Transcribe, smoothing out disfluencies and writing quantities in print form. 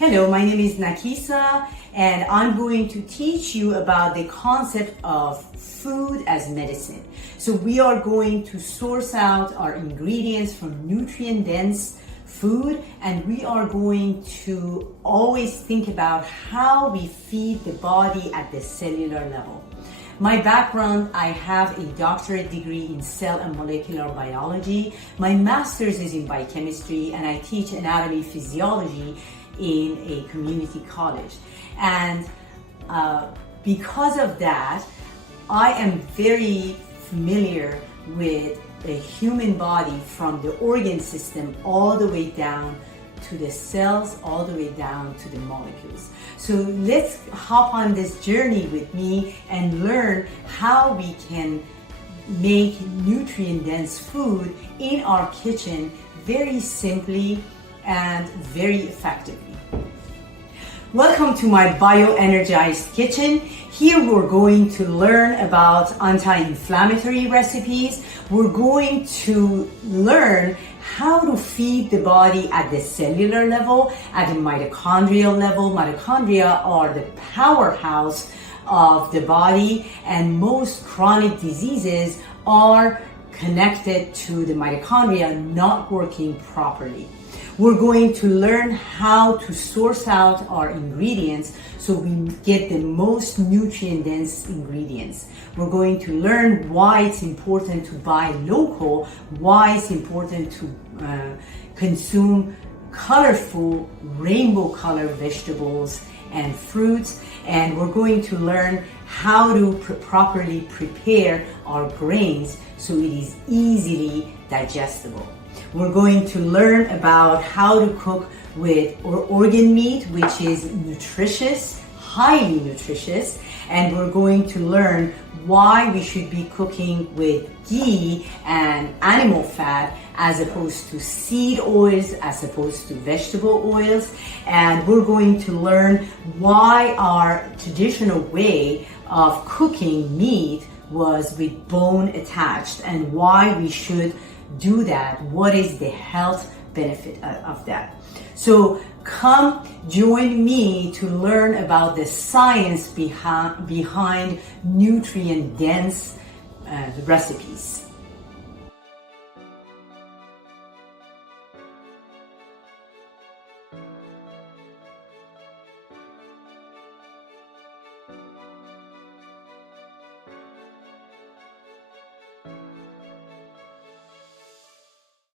Hello, my name is Nakisa, and I'm going to teach you about the concept of food as medicine. So we are going to source out our ingredients from nutrient-dense food, and we are going to always think about how we feed the body at the cellular level. My background, I have a doctorate degree in cell and molecular biology. My master's is in biochemistry, and I teach anatomy physiology in a community college. And because of that, I am very familiar with the human body, from the organ system all the way down to the cells, all the way down to the molecules. So let's hop on this journey with me and learn how we can make nutrient-dense food in our kitchen very simply and very effectively. Welcome to my Bioenergized kitchen. Here we're going to learn about anti-inflammatory recipes. We're going to learn how to feed the body at the cellular level, at the mitochondrial level. Mitochondria are the powerhouse of the body, and most chronic diseases are connected to the mitochondria not working properly. We're going to learn how to source out our ingredients so we get the most nutrient-dense ingredients. We're going to learn why it's important to buy local, why it's important to consume colorful, rainbow-colored vegetables and fruits, and we're going to learn how to properly prepare our grains so it is easily digestible. We're going to learn about how to cook with organ meat, which is nutritious, highly nutritious, and we're going to learn why we should be cooking with ghee and animal fat as opposed to seed oils, as opposed to vegetable oils. And we're going to learn why our traditional way of cooking meat was with bone attached and why we should do that. What is the health benefit of that? So come join me to learn about the science behind nutrient-dense recipes.